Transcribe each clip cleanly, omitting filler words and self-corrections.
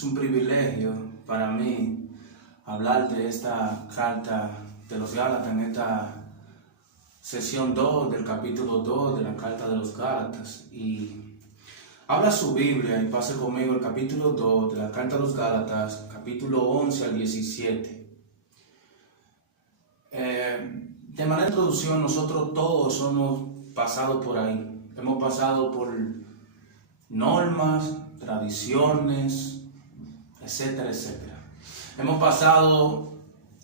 Es un privilegio para mí hablar de esta carta de los Gálatas en esta sesión 2 del capítulo 2 de la carta de los Gálatas. Y abra su Biblia y pase conmigo el capítulo 2 de la carta de los Gálatas, capítulo 11 al 17. De manera de introducción, nosotros todos hemos pasado por ahí. Hemos pasado por normas, tradiciones, etcétera, etcétera. Hemos pasado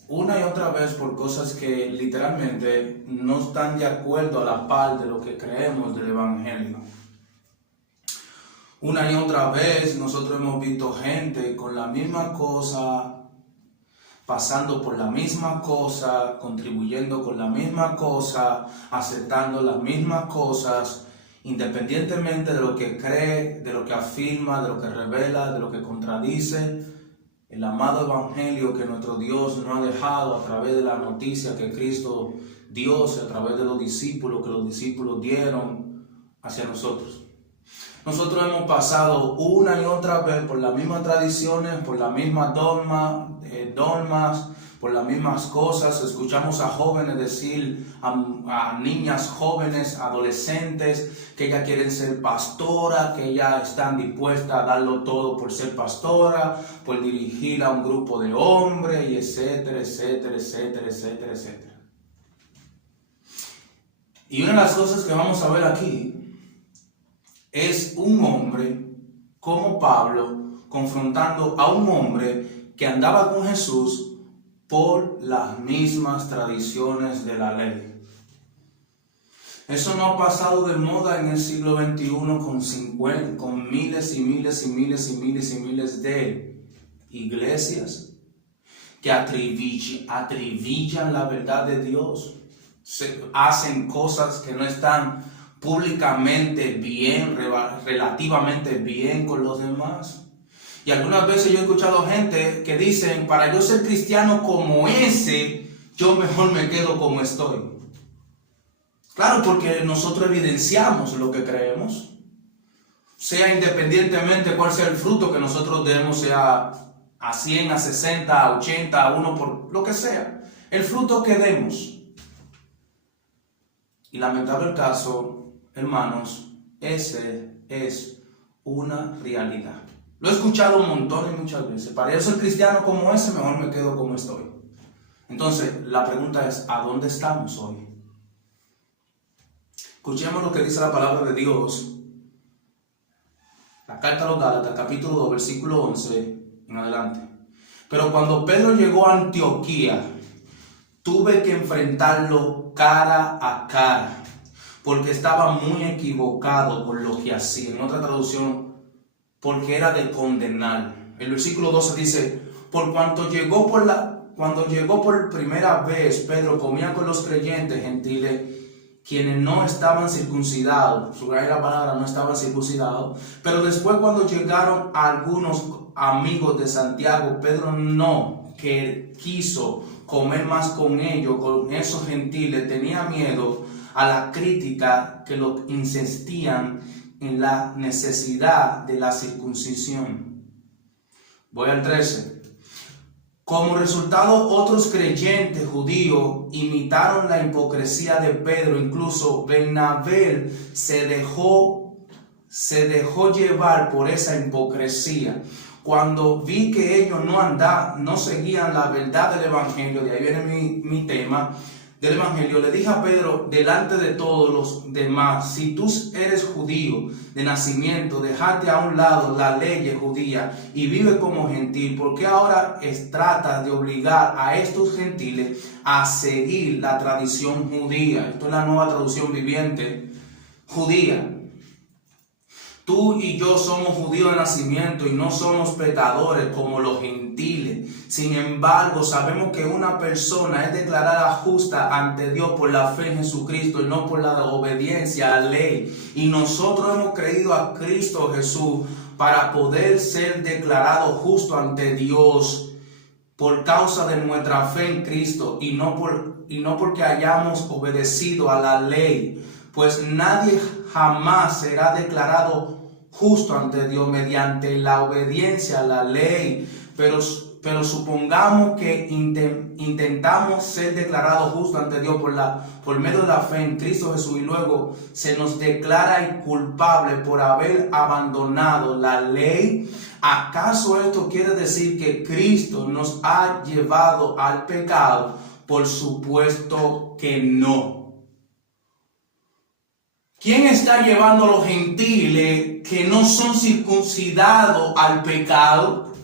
una y otra vez por cosas que literalmente no están de acuerdo a la par de lo que creemos del Evangelio. Una y otra vez nosotros hemos visto gente con la misma cosa, pasando por la misma cosa, contribuyendo con la misma cosa, aceptando las mismas cosas, independientemente de lo que cree, de lo que afirma, de lo que revela, de lo que contradice el amado Evangelio que nuestro Dios nos ha dejado a través de la noticia que Cristo dio, a través de los discípulos que los discípulos dieron hacia nosotros. Nosotros hemos pasado una y otra vez por las mismas tradiciones, por las mismas dogmas, por las mismas cosas. Escuchamos a jóvenes decir, a niñas jóvenes, adolescentes, que ellas quieren ser pastora, que ellas están dispuestas a darlo todo por ser pastora, por dirigir a un grupo de hombres, y etcétera, etcétera, etcétera, etcétera, etcétera. Y una de las cosas que vamos a ver aquí es un hombre como Pablo confrontando a un hombre que andaba con Jesús por las mismas tradiciones de la ley. Eso no ha pasado de moda en el siglo XXI con miles y miles y miles y miles y miles de iglesias que atribillan la verdad de Dios, hacen cosas que no están públicamente bien, relativamente bien con los demás. Y algunas veces yo he escuchado gente que dicen, para yo ser cristiano como ese, yo mejor me quedo como estoy. Claro, porque nosotros evidenciamos lo que creemos, sea independientemente cuál sea el fruto que nosotros demos, sea a 100, a 60, a 80, a 1 por lo que sea, el fruto que demos. Y lamentable el caso, hermanos, ese es una realidad. Lo he escuchado montones y muchas veces. Para yo ser cristiano como ese, mejor me quedo como estoy. Entonces, la pregunta es, ¿a dónde estamos hoy? Escuchemos lo que dice la palabra de Dios. La carta a los Gálatas, capítulo 2, versículo 11 en adelante. Pero cuando Pedro llegó a Antioquía, tuve que enfrentarlo cara a cara, porque estaba muy equivocado por lo que hacía. En otra traducción, porque era de condenar. El versículo 12 dice, cuando llegó por primera vez, Pedro comía con los creyentes gentiles, quienes no estaban circuncidados. Subraya la palabra, no estaban circuncidados. Pero después, cuando llegaron algunos amigos de Santiago, Pedro no quiso comer más con ellos, con esos gentiles. Tenía miedo a la crítica que lo insistían en la necesidad de la circuncisión. Voy al 13. Como resultado, otros creyentes judíos imitaron la hipocresía de Pedro. Incluso Bernabé se dejó llevar por esa hipocresía. Cuando vi que ellos no seguían la verdad del Evangelio, de ahí viene mi tema del Evangelio, le dije a Pedro delante de todos los demás, si tú eres judío de nacimiento, dejate a un lado la ley judía y vive como gentil, ¿por qué ahora tratas de obligar a estos gentiles a seguir la tradición judía? Esto es la Nueva Traducción Viviente judía. Tú y yo somos judíos de nacimiento y no somos pecadores como los gentiles. Sin embargo, sabemos que una persona es declarada justa ante Dios por la fe en Jesucristo y no por la obediencia a la ley. Y nosotros hemos creído a Cristo Jesús para poder ser declarados justos ante Dios por causa de nuestra fe en Cristo y no porque hayamos obedecido a la ley. Pues nadie jamás será declarado justo ante Dios mediante la obediencia a la ley, pero supongamos que intentamos ser declarados justos ante Dios por medio de la fe en Cristo Jesús, y luego se nos declara culpable por haber abandonado la ley. ¿Acaso esto quiere decir que Cristo nos ha llevado al pecado? Por supuesto que no. ¿Quién está llevando a los gentiles que no son circuncidados al pecado?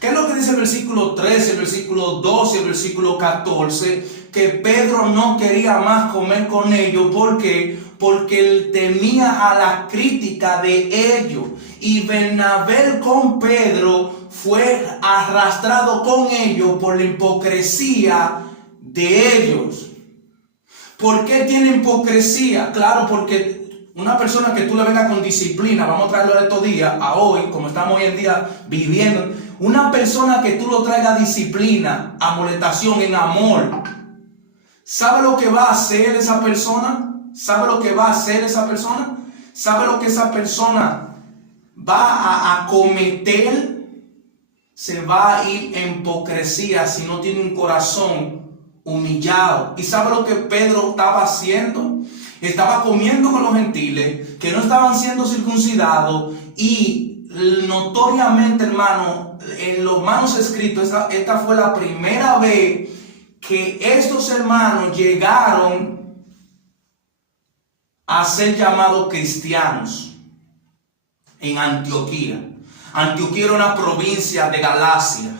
¿Qué es lo que dice el versículo 13, el versículo 12, el versículo 14? Que Pedro no quería más comer con ellos. ¿Por qué? Porque él temía a la crítica de ellos. Y Bernabé con Pedro fue arrastrado con ellos por la hipocresía de ellos. ¿Por qué tiene hipocresía? Claro, porque una persona que tú le vengas con disciplina, vamos a traerlo de estos días, a hoy, como estamos hoy en día viviendo, una persona que tú lo traigas disciplina, amonestación en amor, ¿sabe lo que va a hacer esa persona? ¿Sabe lo que va a hacer esa persona? ¿Sabe lo que esa persona va a cometer? Se va a ir en hipocresía si no tiene un corazón humillado. ¿Y sabe lo que Pedro estaba haciendo? Estaba comiendo con los gentiles que no estaban siendo circuncidados, y notoriamente, hermano, en los manos escritos, esta fue la primera vez que estos hermanos llegaron a ser llamados cristianos en Antioquía. Antioquía era una provincia de Galacia.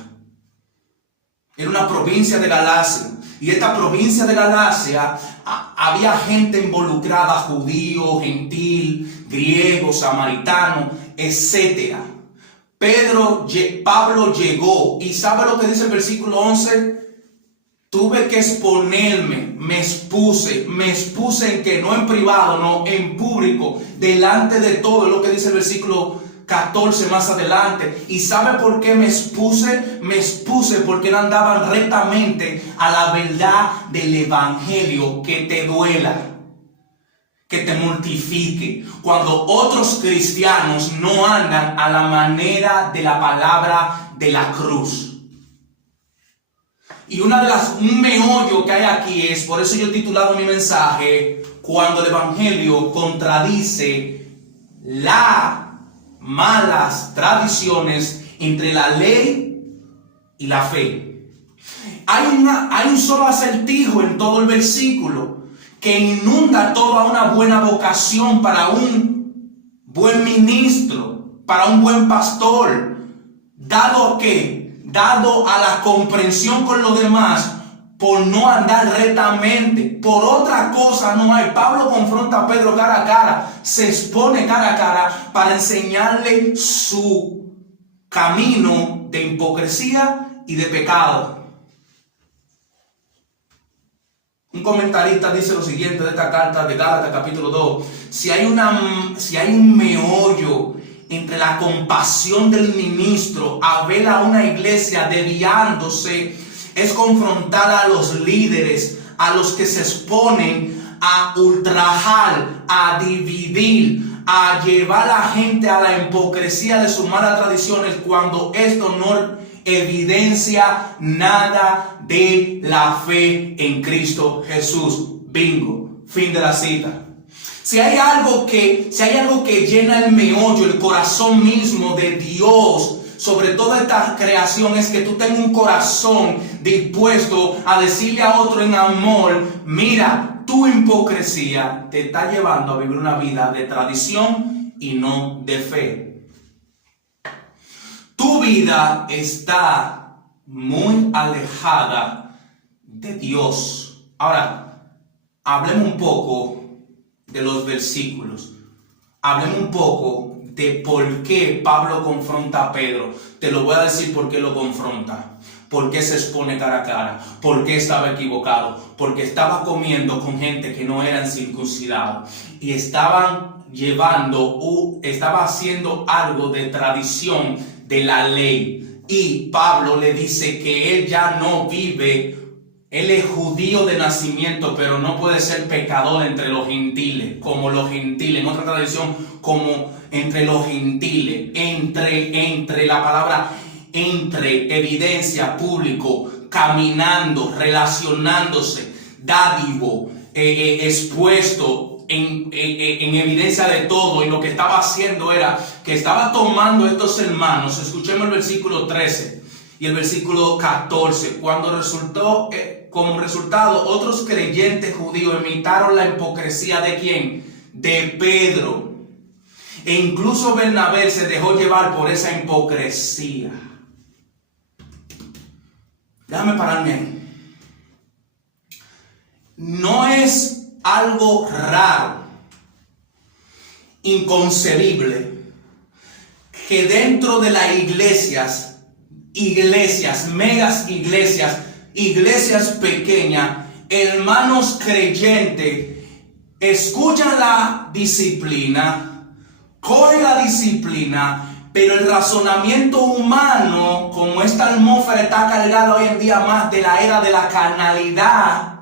Era una provincia de Galacia. Y esta provincia de Galacia había gente involucrada, judío, gentil, griego, samaritano, etc. Pablo llegó, y ¿sabe lo que dice el versículo 11? Tuve que exponerme, me expuse en que no en privado, no en público, delante de todo, es lo que dice el versículo 14 más adelante. ¿Y sabe por qué me expuse? Me expuse porque no andaban rectamente a la verdad del evangelio. Que te duela, que te mortifique cuando otros cristianos no andan a la manera de la palabra de la cruz. Y un meollo que hay aquí es, por eso yo he titulado mi mensaje, cuando el evangelio contradice las malas tradiciones entre la ley y la fe. Hay un solo acertijo en todo el versículo que inunda toda una buena vocación para un buen ministro, para un buen pastor, dado a la comprensión con los demás, por no andar rectamente. Por otra cosa no hay. Pablo confronta a Pedro cara a cara, se expone cara a cara para enseñarle su camino de hipocresía y de pecado. Un comentarista dice lo siguiente de esta carta de Gálatas capítulo 2. Si hay un meollo entre la compasión del ministro a ver a una iglesia desviándose, es confrontar a los líderes, a los que se exponen a ultrajar, a dividir, a llevar a la gente a la hipocresía de sus malas tradiciones, cuando esto no evidencia nada de la fe en Cristo Jesús. Bingo, fin de la cita. Si hay algo que llena el meollo, el corazón mismo de Dios sobre toda esta creación, es que tú tengas un corazón dispuesto a decirle a otro en amor: mira, tu hipocresía te está llevando a vivir una vida de tradición y no de fe. Tu vida está muy alejada de Dios. Ahora, hablemos un poco de los versículos. Hablemos un poco de por qué Pablo confronta a Pedro. Te lo voy a decir por qué lo confronta. ¿Por qué se expone cara a cara? ¿Por qué estaba equivocado? Porque estaba comiendo con gente que no eran circuncidados y estaba haciendo algo de tradición de la ley. Y Pablo le dice que él ya no vive Él es judío de nacimiento, pero no puede ser pecador entre los gentiles, como los gentiles, en otra tradición, como entre los gentiles, entre la palabra entre, evidencia, público, caminando, relacionándose, dádivo, expuesto, en evidencia de todo. Y lo que estaba haciendo era que estaba tomando estos hermanos. Escuchemos el versículo 13 y el versículo 14. Como resultado, otros creyentes judíos imitaron la hipocresía ¿de quién? De Pedro. E incluso Bernabé se dejó llevar por esa hipocresía. Déjame pararme ahí. No es algo raro, inconcebible, que dentro de las iglesias, megas iglesias pequeñas, hermanos creyentes escuchan la disciplina, cogen la disciplina, pero el razonamiento humano, como esta atmósfera está cargada hoy en día más de la era de la carnalidad,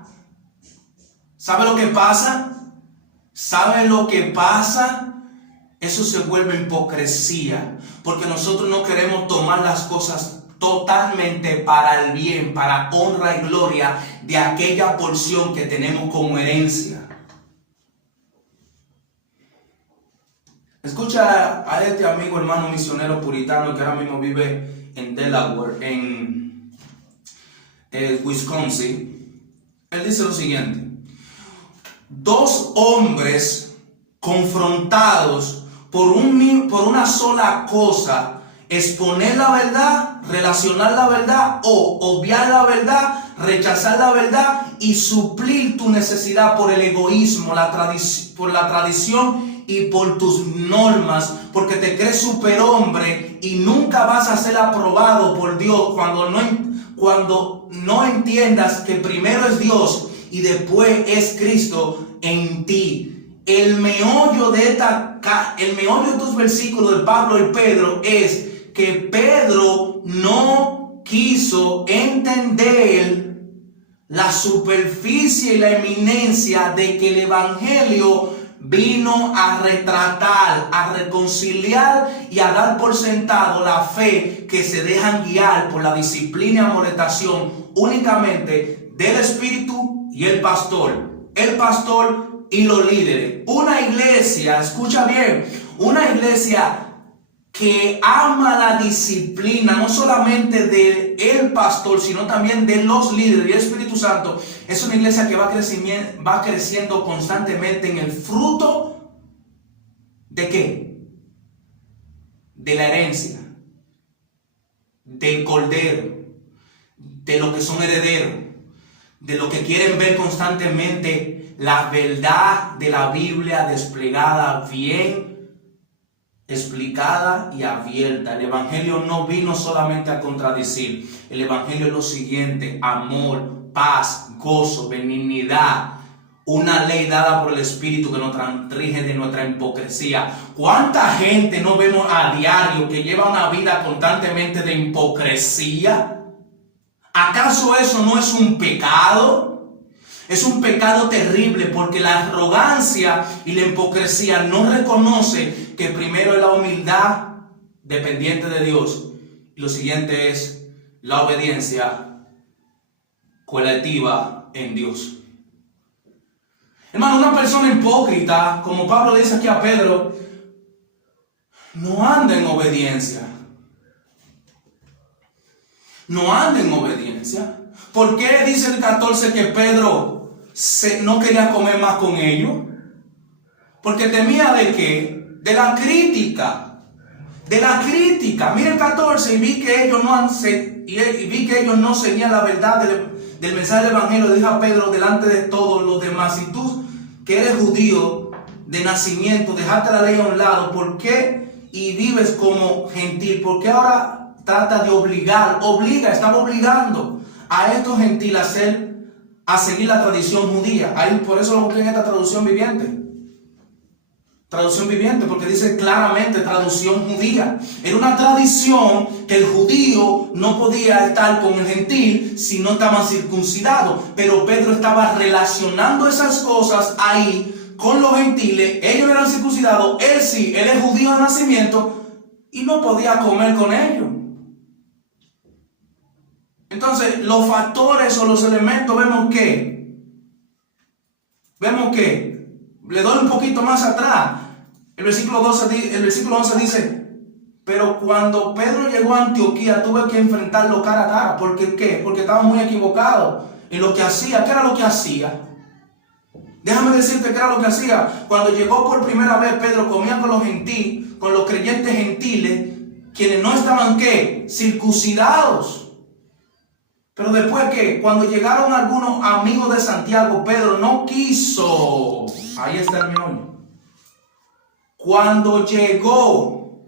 ¿sabe lo que pasa? ¿Sabe lo que pasa? Eso se vuelve hipocresía, porque nosotros no queremos tomar las cosas totalmente para el bien, para honra y gloria de aquella porción que tenemos como herencia. Escucha a este amigo hermano misionero puritano que ahora mismo vive en Delaware, en Wisconsin. Él dice lo siguiente: dos hombres confrontados por una sola cosa, exponer la verdad, relacionar la verdad o obviar la verdad, rechazar la verdad y suplir tu necesidad por el egoísmo, por la tradición y por tus normas, porque te crees superhombre y nunca vas a ser aprobado por Dios cuando no entiendas que primero es Dios y después es Cristo en ti. El meollo de estos versículos de Pablo y Pedro es que Pedro no quiso entender la superficie y la eminencia de que el evangelio vino a retratar, a reconciliar y a dar por sentado la fe que se dejan guiar por la disciplina y amonestación únicamente del Espíritu y el pastor y los líderes. Una iglesia, escucha bien, una iglesia que ama la disciplina, no solamente del pastor, sino también de los líderes y el Espíritu Santo, es una iglesia que va creciendo constantemente en el fruto ¿de qué? De la herencia, del cordero, de los que son herederos, de los que quieren ver constantemente la verdad de la Biblia desplegada bien, explicada y abierta. El evangelio no vino solamente a contradecir. El evangelio es lo siguiente: amor, paz, gozo, benignidad, una ley dada por el Espíritu que nos rige de nuestra hipocresía. ¿Cuánta gente no vemos a diario que lleva una vida constantemente de hipocresía? ¿Acaso eso no es un pecado? Es un pecado terrible, porque la arrogancia y la hipocresía no reconoce que primero es la humildad dependiente de Dios y lo siguiente es la obediencia colectiva en Dios. Hermano, una persona hipócrita, como Pablo dice aquí a Pedro, no anda en obediencia. No anda en obediencia. ¿Por qué dice el 14 que Pedro no quería comer más con ellos? Porque temía ¿de qué? De la crítica. De la crítica. Mira el 14, y vi que ellos no seguían la verdad del mensaje del evangelio. Dijo a Pedro delante de todos los demás: si tú que eres judío de nacimiento, dejaste la ley a un lado, ¿por qué y vives como gentil? ¿Por qué ahora trata de estaba obligando a estos gentiles a seguir la tradición judía? Ahí, por eso lo busqué en esta traducción viviente. Traducción viviente, porque dice claramente traducción judía. Era una tradición que el judío no podía estar con el gentil si no estaban circuncidados. Pero Pedro estaba relacionando esas cosas ahí con los gentiles. Ellos eran circuncidados, él sí, él es judío de nacimiento y no podía comer con ellos. Entonces, los factores o los elementos vemos que le doy un poquito más atrás. El versículo 11 dice: pero cuando Pedro llegó a Antioquía, tuve que enfrentarlo cara a cara. ¿Por qué? Porque estaba muy equivocado en lo que hacía. ¿Qué era lo que hacía? Déjame decirte qué era lo que hacía. Cuando llegó por primera vez, Pedro comía con los gentiles, con los creyentes gentiles, quienes no estaban, ¿qué? Circuncidados. Pero después que cuando llegaron algunos amigos de Santiago, Pedro no quiso. Ahí está el meollo. Cuando llegó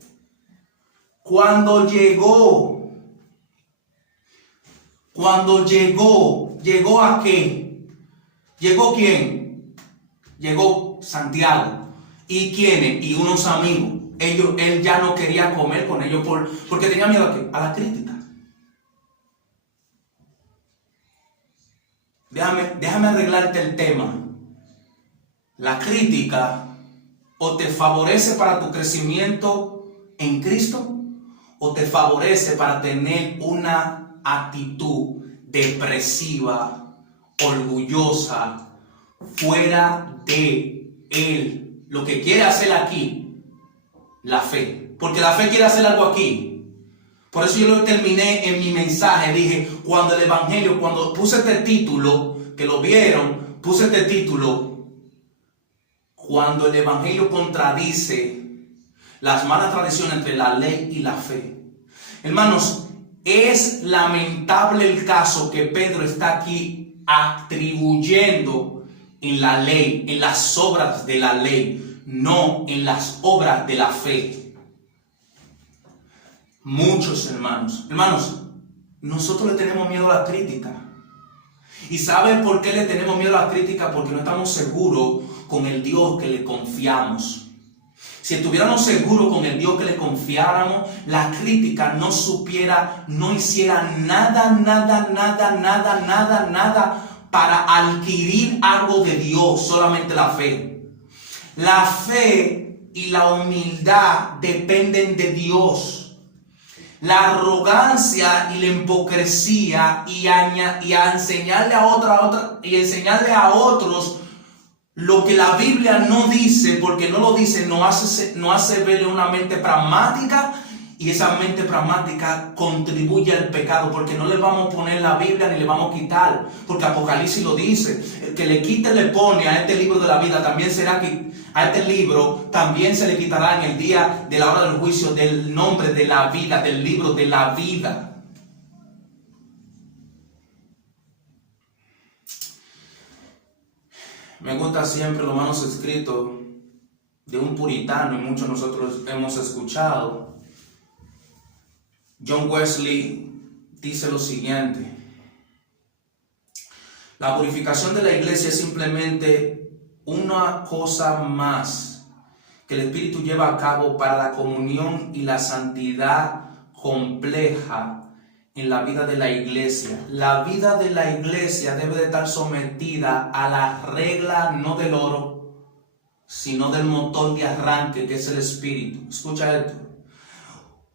¿a qué? ¿Llegó quién? Llegó Santiago. ¿Y quiénes? Y unos amigos. Él ya no quería comer con ellos porque tenía miedo ¿a qué? A la crítica. Déjame arreglarte el tema. La crítica o te favorece para tu crecimiento en Cristo o te favorece para tener una actitud depresiva, orgullosa, fuera de Él. Lo que quiere hacer aquí, la fe. Porque la fe quiere hacer algo aquí. Por eso yo lo terminé en mi mensaje. Dije, cuando puse este título, que lo vieron, puse este título: cuando el evangelio contradice las malas tradiciones entre la ley y la fe. Hermanos, es lamentable el caso que Pedro está aquí atribuyendo en la ley, en las obras de la ley, no en las obras de la fe. Muchos hermanos, nosotros le tenemos miedo a la crítica. ¿Y saben por qué le tenemos miedo a la crítica? Porque no estamos seguros con el Dios que le confiamos. Si estuviéramos seguros con el Dios que le confiáramos, la crítica no hiciera nada para adquirir algo de Dios, solamente la fe. La fe y la humildad dependen de Dios. La arrogancia y la hipocresía y enseñarle a otros lo que la Biblia no dice, porque no lo dice, no hace verle una mente pragmática, y esa mente pragmática contribuye al pecado, porque no le vamos a poner la Biblia ni le vamos a quitar, porque Apocalipsis lo dice: el que le quite le pone a este libro de la vida, también será que a este libro también se le quitará en el día de la hora del juicio del nombre de la vida, del libro de la vida. Me gusta siempre los manos escritos de un puritano, y muchos de nosotros hemos escuchado. John Wesley dice lo siguiente: la purificación de la iglesia es simplemente una cosa más que el Espíritu lleva a cabo para la comunión y la santidad compleja en la vida de la iglesia. La vida de la iglesia debe de estar sometida a la regla no del oro, sino del motor de arranque, que es el Espíritu. Escucha esto: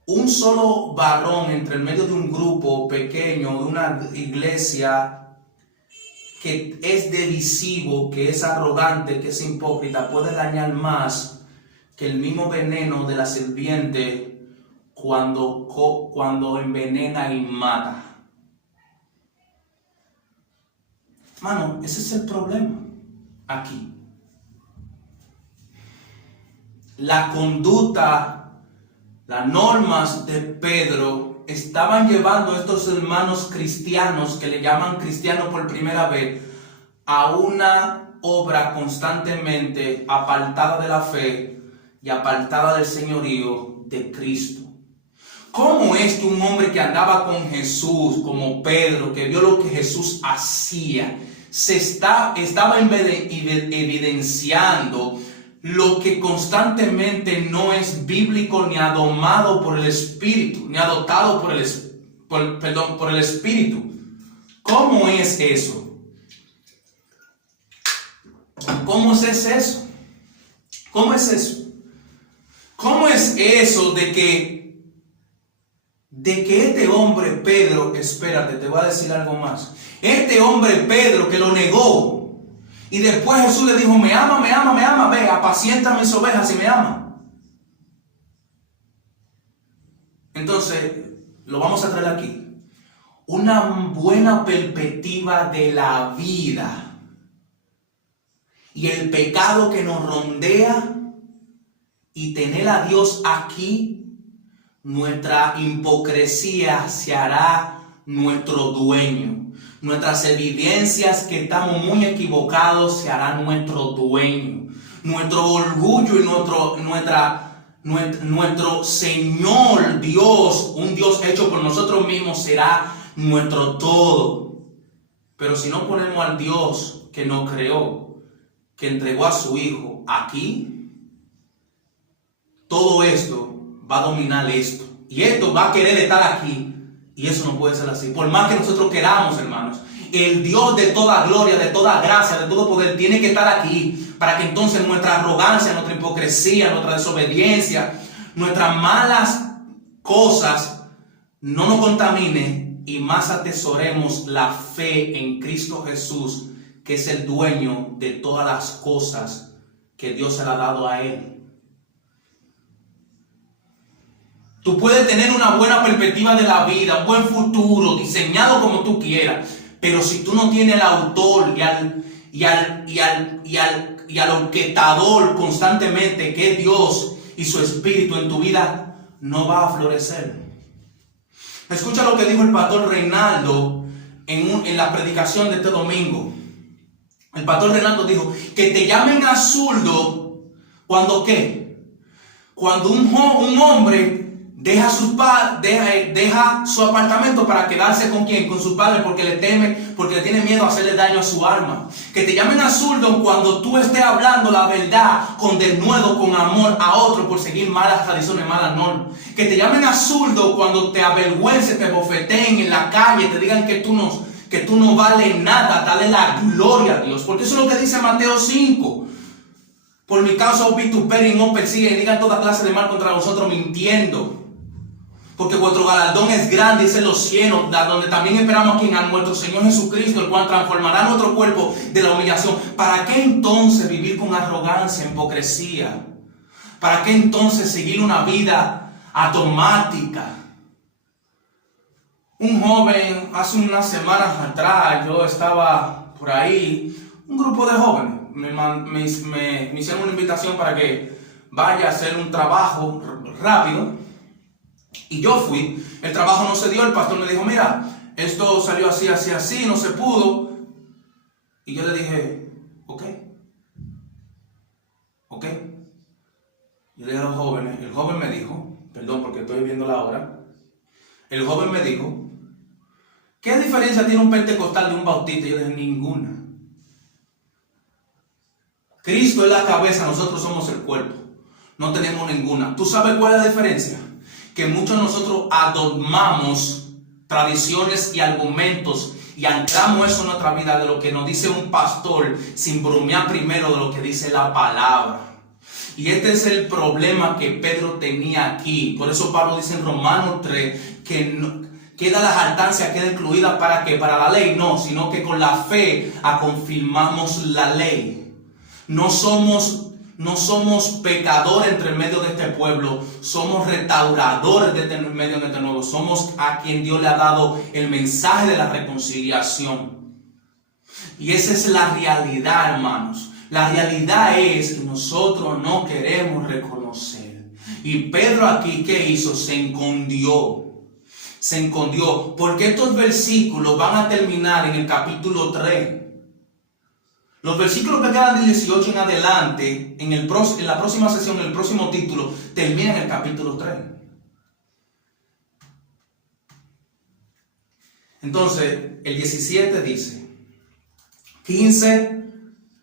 un solo varón entre el medio de un grupo pequeño, de una iglesia que es divisivo, que es arrogante, que es hipócrita, puede dañar más que el mismo veneno de la serpiente cuando envenena y mata. Hermano, ese es el problema aquí. La conducta, las normas de Pedro estaban llevando a estos hermanos cristianos, que le llaman cristianos por primera vez, a una obra constantemente apartada de la fe y apartada del señorío de Cristo. ¿Cómo es que un hombre que andaba con Jesús, como Pedro, que vio lo que Jesús hacía, estaba evidenciando lo que constantemente no es bíblico ni adornado por el Espíritu, ni adoptado por el Espíritu. ¿Cómo es eso? ¿Cómo es eso? ¿Cómo es eso? ¿Cómo es eso de que este hombre Pedro, espérate, te voy a decir algo más. Este hombre Pedro que lo negó, y después Jesús le dijo, me ama, ve, apacienta mis ovejas y me ama. Entonces, lo vamos a traer aquí. Una buena perspectiva de la vida y el pecado que nos rondea, y tener a Dios aquí, nuestra hipocresía se hará nuestro dueño. Nuestras evidencias que estamos muy equivocados se harán nuestro dueño. Nuestro orgullo y nuestro Señor Dios, un Dios hecho por nosotros mismos, será nuestro todo. Pero si no ponemos al Dios que nos creó, que entregó a su Hijo aquí, todo esto va a dominar esto. Y esto va a querer estar aquí. Y eso no puede ser así. Por más que nosotros queramos, hermanos, el Dios de toda gloria, de toda gracia, de todo poder, tiene que estar aquí para que entonces nuestra arrogancia, nuestra hipocresía, nuestra desobediencia, nuestras malas cosas no nos contaminen, y más atesoremos la fe en Cristo Jesús, que es el dueño de todas las cosas que Dios se le ha dado a Él. Tú puedes tener una buena perspectiva de la vida, un buen futuro, diseñado como tú quieras, pero si tú no tienes el autor y al orquestador constantemente, que es Dios y su Espíritu en tu vida, no va a florecer. Escucha lo que dijo el pastor Reinaldo en la predicación de este domingo. El pastor Reinaldo dijo, que te llamen a zurdo, ¿cuándo qué? Cuando un hombre deja su apartamento para quedarse ¿con quién? Con su padre, porque le teme, porque le tiene miedo a hacerle daño a su alma. Que te llamen a zurdo cuando tú estés hablando la verdad con denuedo, con amor a otro por seguir malas tradiciones, malas normas. Que te llamen a zurdo cuando te avergüencen, te bofeteen en la calle, te digan que tú no vales nada. Dale la gloria a Dios, porque eso es lo que dice Mateo 5. Por mi causa os vituperen y no persiguen y digan toda clase de mal contra vosotros mintiendo. Porque vuestro galardón es grande, es en los cielos, donde también esperamos a nuestro Señor Jesucristo, el cual transformará nuestro cuerpo de la humillación. ¿Para qué entonces vivir con arrogancia, hipocresía? ¿Para qué entonces seguir una vida automática? Un joven, hace unas semanas atrás, yo estaba por ahí, un grupo de jóvenes me hicieron una invitación para que vaya a hacer un trabajo rápido. Y yo fui, el trabajo no se dio, el pastor me dijo, mira, esto salió así, no se pudo. Y yo le dije, ok. Yo le dije a los jóvenes, el joven me dijo, perdón porque estoy viendo la hora, el joven me dijo, ¿qué diferencia tiene un pentecostal de un bautista? Y yo dije, ninguna. Cristo es la cabeza, nosotros somos el cuerpo, no tenemos ninguna. ¿Tú sabes cuál es la diferencia? Que muchos de nosotros adoptamos tradiciones y argumentos y anclamos eso en nuestra vida de lo que nos dice un pastor, sin bromear primero de lo que dice la palabra. Y este es el problema que Pedro tenía aquí. Por eso Pablo dice en Romanos 3 que no, queda la jactancia, queda incluida para que para la ley no, sino que con la fe confirmamos la ley. No somos pecadores entre medio de este pueblo, somos restauradores de este medio de este nuevo. Somos a quien Dios le ha dado el mensaje de la reconciliación. Y esa es la realidad, hermanos. La realidad es que nosotros no queremos reconocer. Y Pedro aquí, ¿qué hizo? Se escondió. Porque estos versículos van a terminar en el capítulo 3. Los versículos que quedan de 18 en adelante, en la próxima sesión, en el próximo título, terminan en el capítulo 3. Entonces, el 17 dice, 15,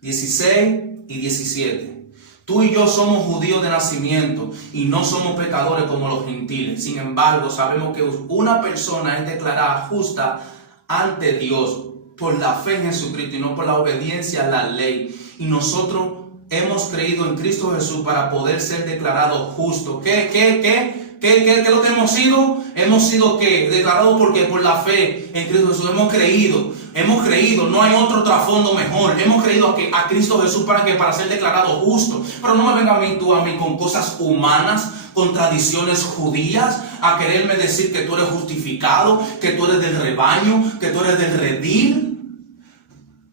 16 y 17. Tú y yo somos judíos de nacimiento y no somos pecadores como los gentiles. Sin embargo, sabemos que una persona es declarada justa ante Dios por la fe en Jesucristo y no por la obediencia a la ley. Y nosotros hemos creído en Cristo Jesús para poder ser declarados justos. ¿Qué es lo que hemos sido? Hemos sido ¿qué? Declarados porque por la fe en Cristo Jesús hemos creído, no hay otro trasfondo mejor. Hemos creído a Cristo Jesús para ser declarados justos. Pero no me venga a mí con cosas humanas, con tradiciones judías, a quererme decir que tú eres justificado, que tú eres del rebaño, que tú eres del redil,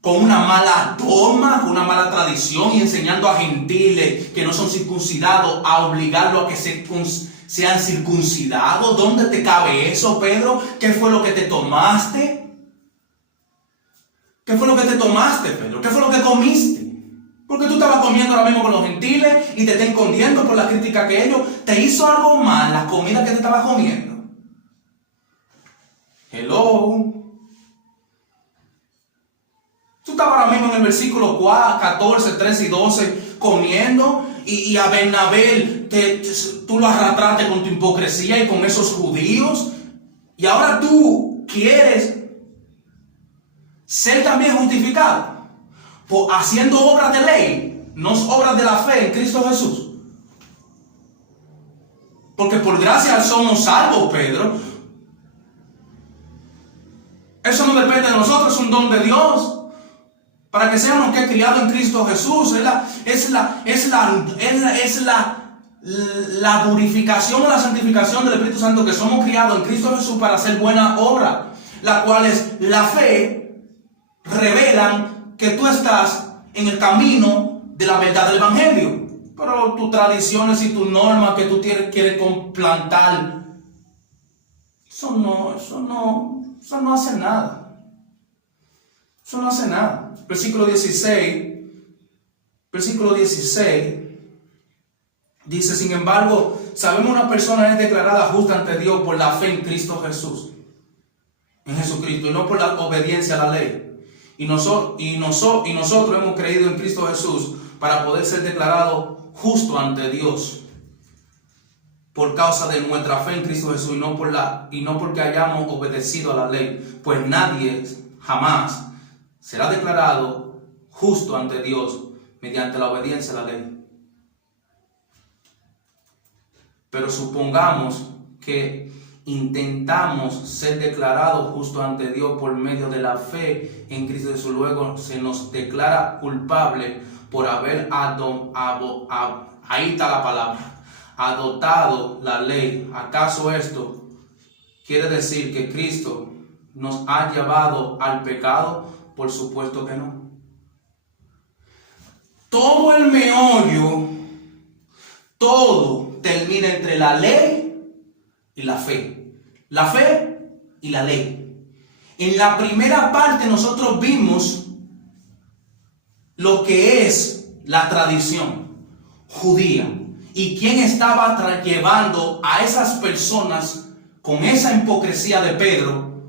con una mala dogma, con una mala tradición, y enseñando a gentiles que no son circuncidados a obligarlos a que sean circuncidados. ¿Dónde te cabe eso, Pedro? ¿Qué fue lo que te tomaste? ¿Qué fue lo que te tomaste, Pedro? ¿Qué fue lo que comiste? Porque tú estabas comiendo ahora mismo con los gentiles y te estás escondiendo por la crítica que ellos. ¿Te hizo algo mal la comida que te estabas comiendo? Hello. Tú estabas ahora mismo en el versículo 14, 13 y 12 comiendo, y a Bernabé tú lo arrastraste con tu hipocresía y con esos judíos, y ahora tú quieres ser también justificado haciendo obras de ley, no obras de la fe en Cristo Jesús. Porque por gracia somos salvos, Pedro. Eso no depende de nosotros, es un don de Dios. Para que seamos que criados en Cristo Jesús, es la purificación o la santificación del Espíritu Santo, que somos criados en Cristo Jesús para hacer buena obra, la cual es la fe, revelan que tú estás en el camino de la verdad del Evangelio. Pero tus tradiciones y tus normas que tú quieres plantar, eso no hace nada. Eso no hace nada. Versículo 16 dice: sin embargo, sabemos una persona es declarada justa ante Dios por la fe en Cristo Jesús, en Jesucristo, y no por la obediencia a la ley. Y nosotros hemos creído en Cristo Jesús para poder ser declarados justos ante Dios por causa de nuestra fe en Cristo Jesús, y no porque hayamos obedecido a la ley. Pues nadie jamás será declarado justo ante Dios mediante la obediencia a la ley. Pero supongamos que intentamos ser declarados justos ante Dios por medio de la fe en Cristo Jesús. Luego se nos declara culpable por haber ahí está la palabra, adoptado la ley. ¿Acaso esto quiere decir que Cristo nos ha llevado al pecado? Por supuesto que no. Todo el meollo, todo termina entre la ley y la fe. La fe y la ley. En la primera parte nosotros vimos lo que es la tradición judía y quién estaba llevando a esas personas con esa hipocresía de Pedro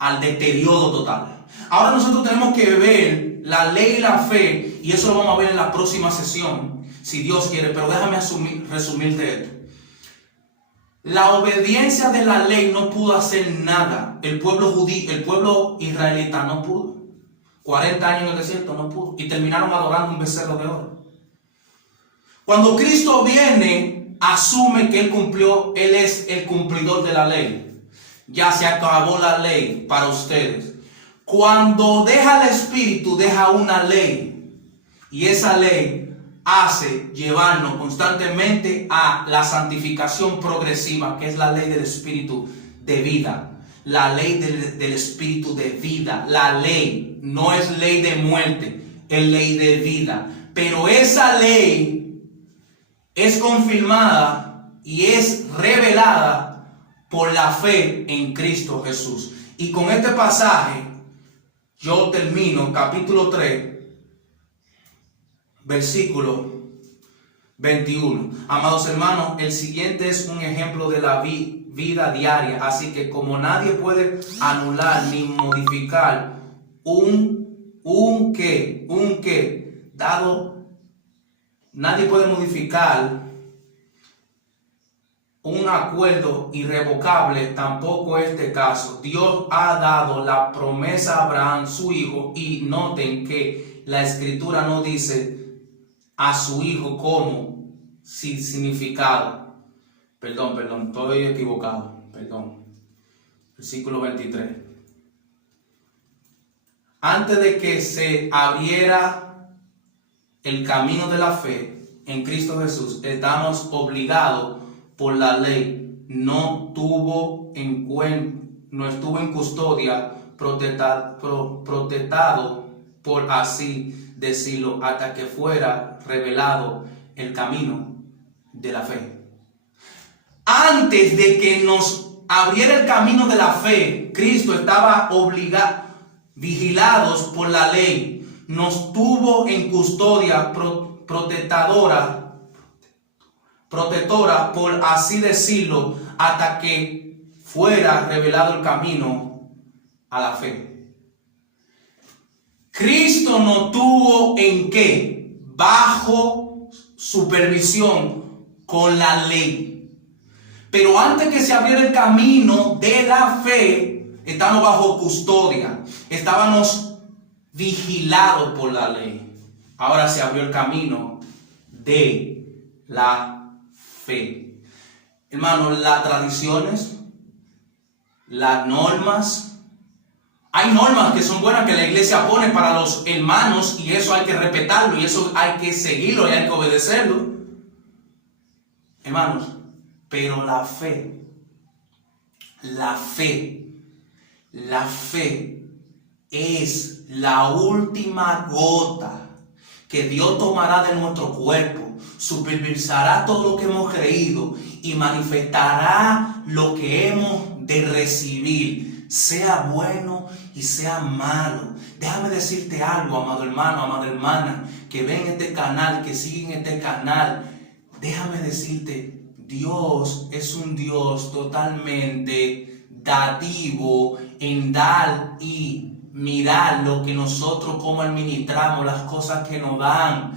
al deterioro total. Ahora nosotros tenemos que ver la ley y la fe, y eso lo vamos a ver en la próxima sesión, si Dios quiere, pero déjame resumirte esto. La obediencia de la ley no pudo hacer nada. El pueblo israelita no pudo. 40 años en el desierto no pudo, y terminaron adorando un becerro de oro. Cuando Cristo viene, asume que Él es el cumplidor de la ley. Ya se acabó la ley para ustedes. Cuando deja el Espíritu, deja una ley. Y esa ley hace llevarnos constantemente a la santificación progresiva, que es la ley del Espíritu de vida. La ley del Espíritu de vida. La ley no es ley de muerte, es ley de vida. Pero esa ley es confirmada y es revelada por la fe en Cristo Jesús. Y con este pasaje yo termino capítulo 3, versículo 21. Amados hermanos, el siguiente es un ejemplo de la vida diaria. Así que como nadie puede anular ni modificar un que dado nadie puede modificar un acuerdo irrevocable, tampoco este caso. Dios ha dado la promesa a Abraham, su hijo, y noten que la escritura no dice a su hijo como sin significado. Perdón, estoy equivocado, perdón. Versículo 23. Antes de que se abriera el camino de la fe en Cristo Jesús, estamos obligados por la ley. No estuvo en custodia, protetado, por así decirlo, hasta que fuera revelado el camino de la fe. Antes de que nos abriera el camino de la fe, Cristo estaba vigilados por la ley. Nos tuvo en custodia protectora, por así decirlo, hasta que fuera revelado el camino a la fe. Cristo no tuvo en qué, bajo supervisión con la ley. Pero antes que se abriera el camino de la fe, estamos bajo custodia, estábamos vigilados por la ley. Ahora se abrió el camino de la fe. Hermanos, las tradiciones, las normas, hay normas que son buenas que la iglesia pone para los hermanos y eso hay que respetarlo y eso hay que seguirlo y hay que obedecerlo. Hermanos, pero la fe es la última gota que Dios tomará de nuestro cuerpo, supervisará todo lo que hemos creído y manifestará lo que hemos de recibir, sea bueno y sea malo. Déjame decirte algo, amado hermano, amada hermana, que ven este canal, que siguen este canal. Déjame decirte, Dios es un Dios totalmente dativo en dar y mirar lo que nosotros como administramos, las cosas que nos dan.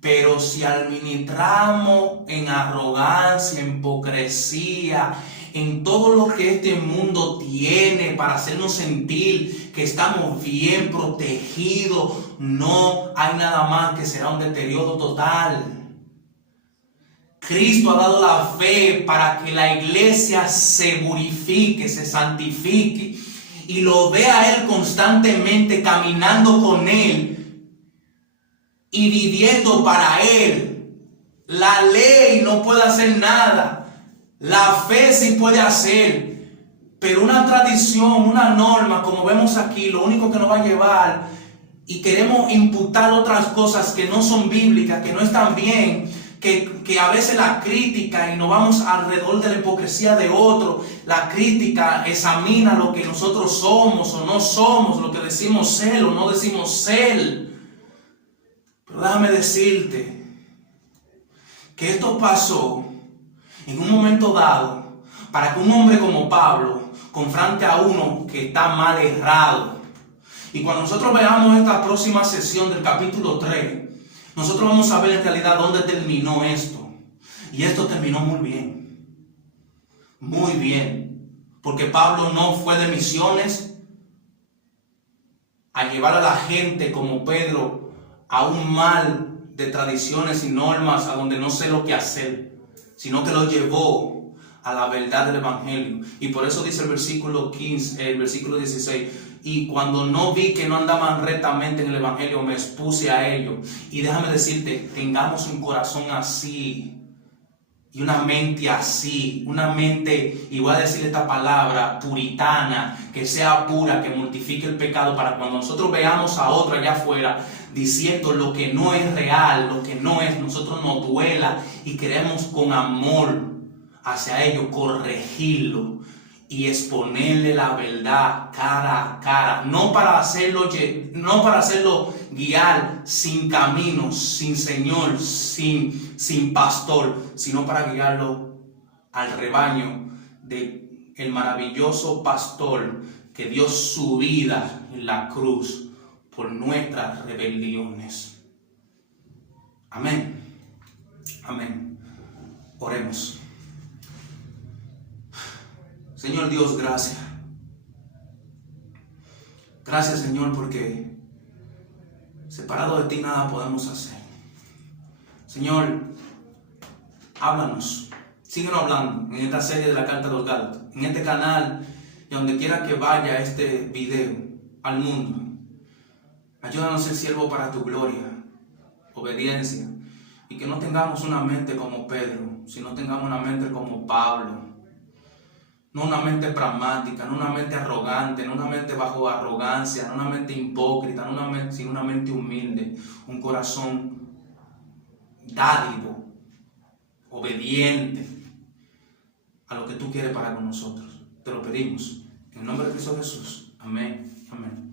Pero si administramos en arrogancia, en hipocresía, en todo lo que este mundo tiene para hacernos sentir que estamos bien protegidos, no hay nada más que será un deterioro total. Cristo ha dado la fe para que la iglesia se purifique, se santifique y lo vea a Él constantemente caminando con Él y viviendo para Él. La ley no puede hacer nada, la fe sí puede hacer, pero una tradición, una norma, como vemos aquí, lo único que nos va a llevar y queremos imputar otras cosas que no son bíblicas, que no están bien. Que a veces la crítica y nos vamos alrededor de la hipocresía de otro, la crítica examina lo que nosotros somos o no somos, lo que decimos ser o no decimos ser. Pero déjame decirte que esto pasó en un momento dado para que un hombre como Pablo confronte a uno que está mal errado. Y cuando nosotros veamos esta próxima sesión del capítulo 3, nosotros vamos a ver en realidad dónde terminó esto. Y esto terminó muy bien. Muy bien. Porque Pablo no fue de misiones a llevar a la gente como Pedro a un mal de tradiciones y normas a donde no sé lo que hacer, sino que lo llevó a la verdad del evangelio. Y por eso dice el versículo 15, el versículo 16: y cuando no vi que no andaban rectamente en el evangelio, me expuse a ellos. Y déjame decirte, tengamos un corazón así y una mente así, una mente, y voy a decir esta palabra, puritana, que sea pura, que mortifique el pecado, para cuando nosotros veamos a otro allá afuera diciendo lo que no es real, lo que no es, nosotros nos duela y queremos con amor hacia ellos corregirlo y exponerle la verdad cara a cara, no para hacerlo guiar sin camino, sin Señor, sin pastor, sino para guiarlo al rebaño de el maravilloso pastor que dio su vida en la cruz por nuestras rebeliones. Amén. Amén. Oremos. Señor Dios, gracias. Gracias, Señor, porque separado de ti nada podemos hacer. Señor, háblanos. Síguenos hablando en esta serie de la Carta de los Gálatas, en este canal y donde quiera que vaya este video al mundo. Ayúdanos a ser siervos para tu gloria, obediencia, y que no tengamos una mente como Pedro, sino tengamos una mente como Pablo. No una mente pragmática, no una mente arrogante, no una mente bajo arrogancia, no una mente hipócrita, sino una mente humilde, un corazón dádivo, obediente a lo que tú quieres para con nosotros. Te lo pedimos. En el nombre de Cristo Jesús. Amén. Amén.